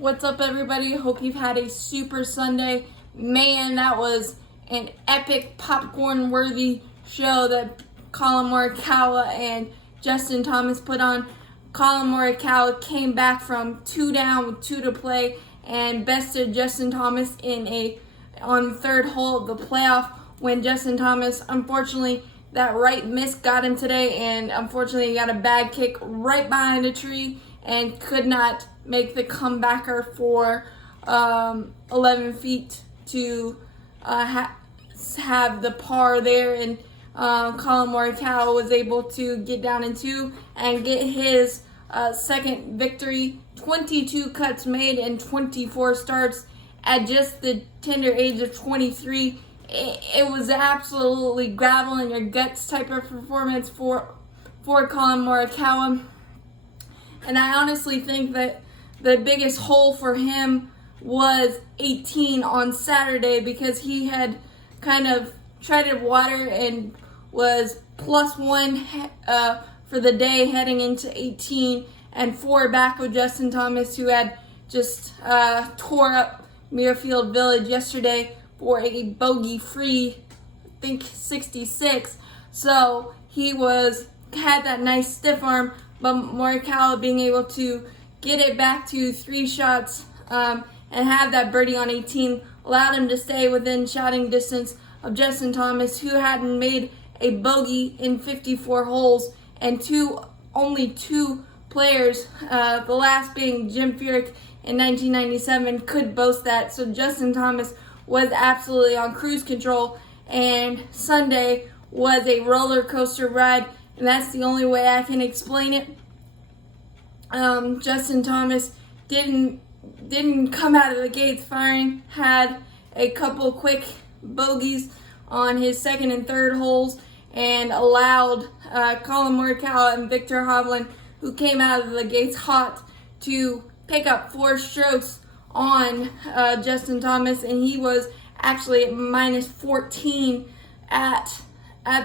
What's up, everybody? Hope you've had a super Sunday. Man, that was an epic popcorn-worthy show that Colin Morikawa and Justin Thomas put on. Colin Morikawa came back from 2 down with 2 to play and bested Justin Thomas on the third hole of the playoff when Justin Thomas, unfortunately, that right miss got him today, and unfortunately he got a bad kick right behind a tree and could not make the comebacker for 11 feet to have the par there. And Colin Morikawa was able to get down in 2 and get his second victory. 22 cuts made and 24 starts at just the tender age of 23. It was absolutely gravel in your guts type of performance for Colin Morikawa. And I honestly think that the biggest hole for him was 18 on Saturday, because he had kind of treaded water and was +1 for the day heading into 18, and 4 back with Justin Thomas, who had just tore up Muirfield Village yesterday for a bogey-free, I think, 66. So he had that nice stiff arm, but Morikawa being able to get it back to 3 shots and have that birdie on 18 allowed him to stay within shouting distance of Justin Thomas, who hadn't made a bogey in 54 holes, and only two players, the last being Jim Furyk in 1997, could boast that. So Justin Thomas was absolutely on cruise control, and Sunday was a roller coaster ride, and that's the only way I can explain it. Justin Thomas didn't come out of the gates firing, had a couple quick bogeys on his second and third holes, and allowed Colin Morikawa and Victor Hovland, who came out of the gates hot, to pick up 4 strokes on Justin Thomas, and he was actually at -14 at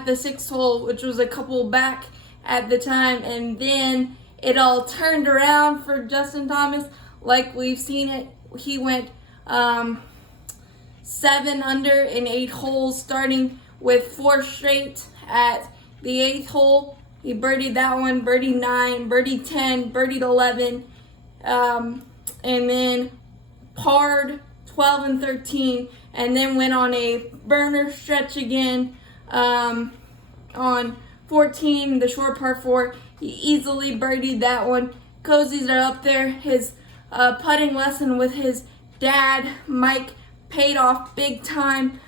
the 6th hole, which was a couple back at the time. And then it all turned around for Justin Thomas, like we've seen it. He went 7 under in 8 holes, starting with 4 straight at the 8th hole. He birdied that one, birdied 9, birdied 10, birdied 11, and then parred 12 and 13, and then went on a burner stretch again on 14, the short par 4. He easily birdied that one. Cozies are up there. His putting lesson with his dad, Mike, paid off big time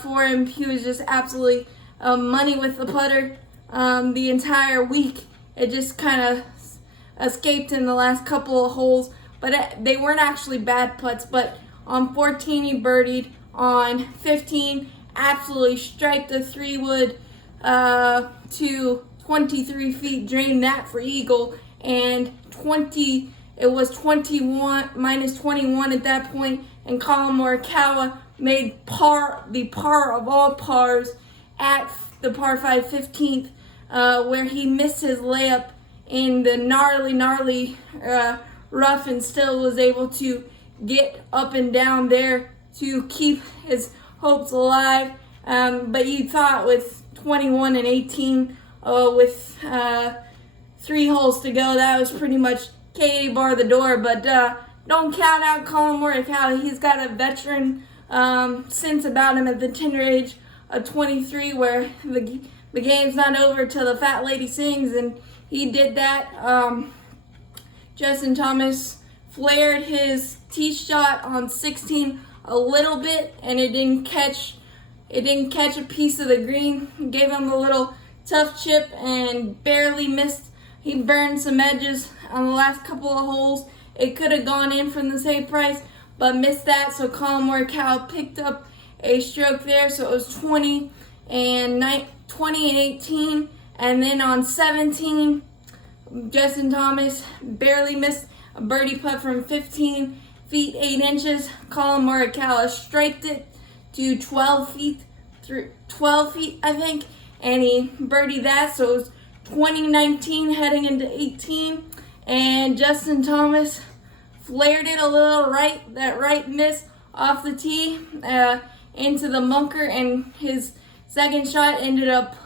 for him. He was just absolutely money with the putter the entire week. It just kind of escaped in the last couple of holes, but they weren't actually bad putts. But on 14 he birdied. On 15, absolutely striped the 3-wood to 23 feet, drained that for eagle, and it was 21 -21 at that point, and Colin Morikawa made the par of all pars at the par 5 15th, where he missed his layup in the gnarly rough, and still was able to get up and down there to keep his hopes alive. But you thought with 21 and 18, with 3 holes to go, that was pretty much Katie bar the door. But don't count out Colin Morikawa. He's got a veteran sense about him at the tender age of 23, where the game's not over till the fat lady sings, and he did that. Justin Thomas flared his tee shot on 16 a little bit, and it didn't catch a piece of the green. Gave him a little tough chip and barely missed. He burned some edges on the last couple of holes. It could have gone in from the same price, but missed that. So Colin Morikawa picked up a stroke there. So it was 20 and 18. And then on 17, Justin Thomas barely missed a birdie putt from 15 feet 8 inches. Colin Morikawa striked it to 12 feet, I think, and he birdied that. So it was 20-19 heading into 18, and Justin Thomas flared it a little right, that right miss off the tee into the bunker, and his second shot ended up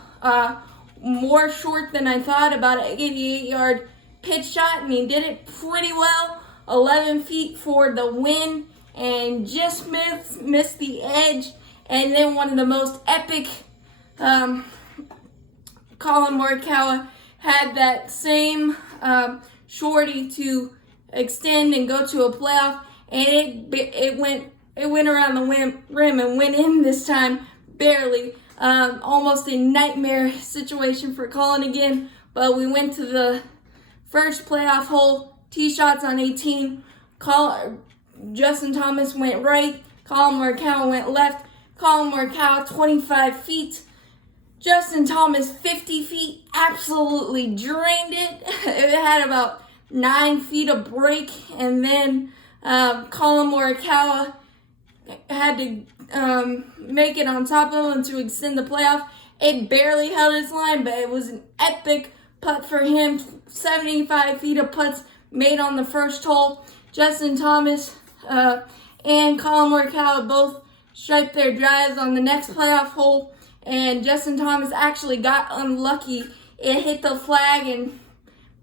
more short than I thought, about an 88-yard pitch shot, and he did it pretty well, 11 feet for the win, and just missed the edge. And then one of the most epic, Colin Morikawa had that same shorty to extend and go to a playoff, and it went around the rim and went in this time, barely. Almost a nightmare situation for Colin again, but we went to the first playoff hole, tee shots on 18. Justin Thomas went right, Colin Morikawa went left. Colin Morikawa 25 feet, Justin Thomas 50 feet, absolutely drained it. It had about 9 feet of break, and then Colin Morikawa had to make it on top of him to extend the playoff. It barely held its line, but it was an epic putt for him. 75 feet of putts made on the first hole. Justin Thomas and Colin Morikawa both striped their drives on the next playoff hole, and Justin Thomas actually got unlucky. It hit the flag and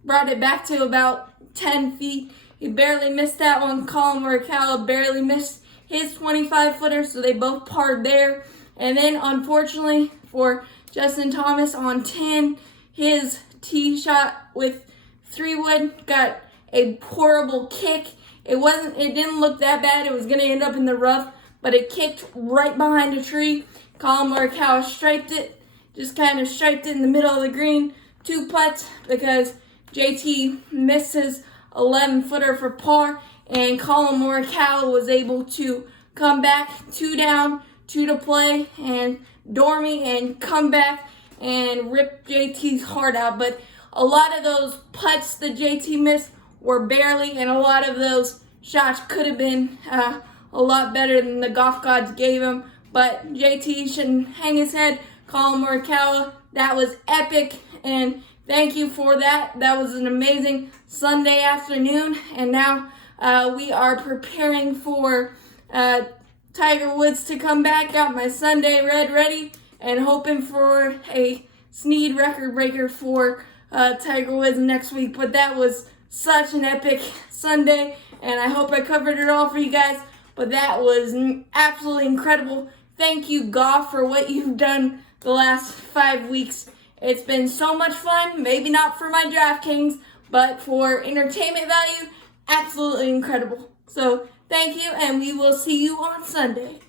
brought it back to about 10 feet. He barely missed that one. Colin Morikawa barely missed his 25-footer, so they both parred there. And then, unfortunately for Justin Thomas on 10, his tee shot with 3-wood got a horrible kick. It didn't look that bad. It was going to end up in the rough, but it kicked right behind a tree. Colin Morikawa striped it, just kind of striped it in the middle of the green. 2 putts because JT missed his 11-footer for par, and Colin Morikawa was able to come back 2 down, 2 to play, and Dormy, and come back and rip JT's heart out. But a lot of those putts that JT missed were barely, and a lot of those shots could have been a lot better than the golf gods gave him. But JT shouldn't hang his head. Colin Morikawa, that was epic, and thank you for that. That was an amazing Sunday afternoon, and now we are preparing for Tiger Woods to come back. Got my Sunday red ready and hoping for a Snead record breaker for Tiger Woods next week. But that was such an epic Sunday, and I hope I covered it all for you guys. But that was absolutely incredible. Thank you, golf, for what you've done the last 5 weeks. It's been so much fun. Maybe not for my DraftKings, but for entertainment value, absolutely incredible. So thank you, and we will see you on Sunday.